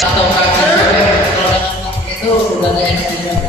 Atau kanker, kalau itu udah ada yang tidak.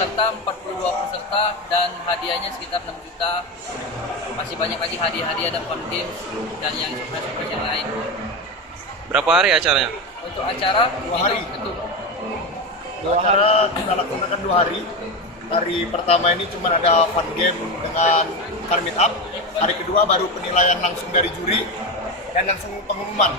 Peserta 42 peserta dan hadiahnya sekitar 6 juta. Masih banyak lagi hadiah-hadiah dan fun games dan yang surprise yang lain. Berapa hari acaranya? Untuk acara 2 hari. Betul. Acara kita laksanakan 2 hari. Hari pertama ini cuma ada fun game dengan fun meet up. Hari kedua baru penilaian langsung dari juri dan langsung pengumuman.